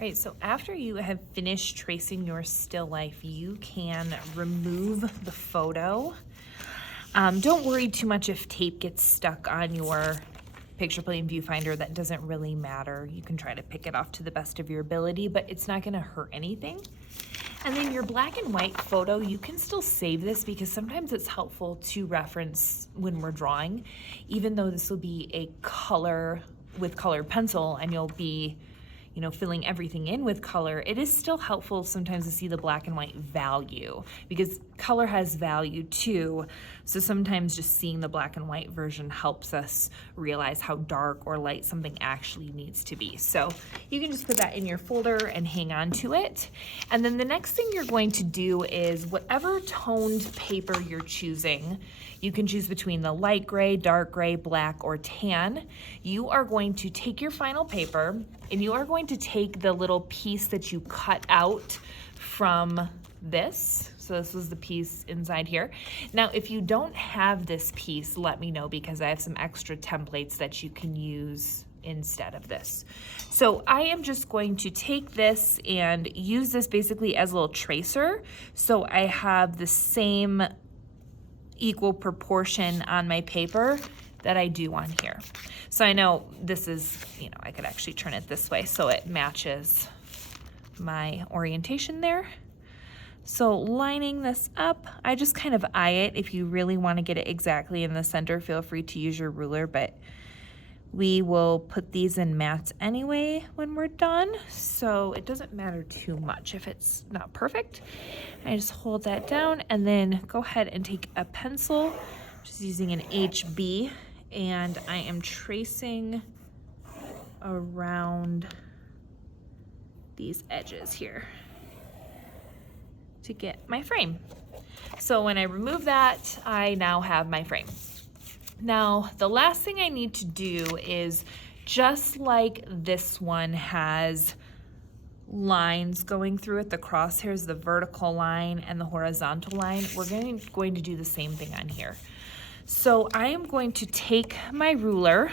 Right, so after you have finished tracing your still life, you can remove the photo. Don't worry too much if tape gets stuck on your picture plane viewfinder. That doesn't really matter. You can try to pick it off to the best of your ability, but it's not gonna hurt anything. And then your black and white photo, you can still save this because sometimes it's helpful to reference when we're drawing, even though this will be a color with colored pencil and you'll be filling everything in with color. It is still helpful sometimes to see the black and white value because color has value too. So sometimes just seeing the black and white version helps us realize how dark or light something actually needs to be. So you can just put that in your folder and hang on to it. And then the next thing you're going to do is whatever toned paper you're choosing, you can choose between the light gray, dark gray, black, or tan. You are going to take your final paper and you are going to take the little piece that you cut out from this. So this was the piece inside here. Now, if you don't have this piece, let me know because I have some extra templates that you can use instead of this. So I am just going to take this and use this basically as a little tracer. So I have the same equal proportion on my paper that I do on here. So I know this is, I could actually turn it this way so it matches my orientation there. So lining this up, I just kind of eye it. If you really want to get it exactly in the center, feel free to use your ruler, but we will put these in mats anyway when we're done, so it doesn't matter too much if it's not perfect. I just hold that down and then go ahead and take a pencil, just using an HB, and I am tracing around these edges here to get my frame. So when I remove that, I now have my frame. Now, the last thing I need to do is, just like this one has lines going through it, the crosshairs, the vertical line and the horizontal line, we're going to do the same thing on here. So I am going to take my ruler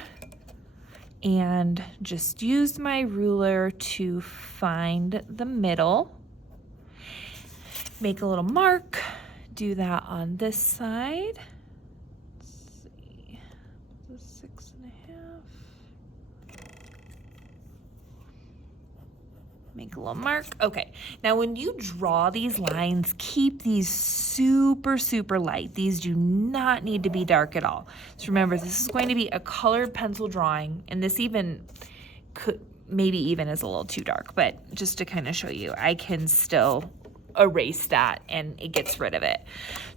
and just use my ruler to find the middle, make a little mark, do that on this side. Make a little mark. Okay, now when you draw these lines, keep these super, super light. These do not need to be dark at all. So remember, this is going to be a colored pencil drawing, and this even could, maybe even is a little too dark, but just to kind of show you, I can still erase that and it gets rid of it.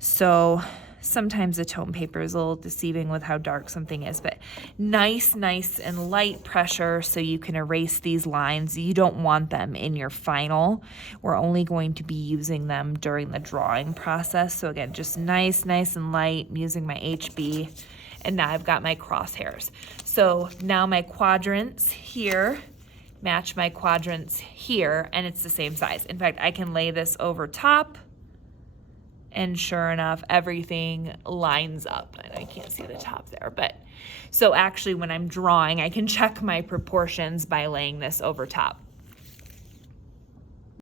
So sometimes the tone paper is a little deceiving with how dark something is, but nice and light pressure so you can erase these lines. You don't want them in your final. We're only going to be using them during the drawing process. So again, just nice and light. I'm using my HB, and now I've got my crosshairs. So now my quadrants here match my quadrants here, and it's the same size. In fact, I can lay this over top, and sure enough, everything lines up. And I can't see the top there, but so actually when I'm drawing, I can check my proportions by laying this over top.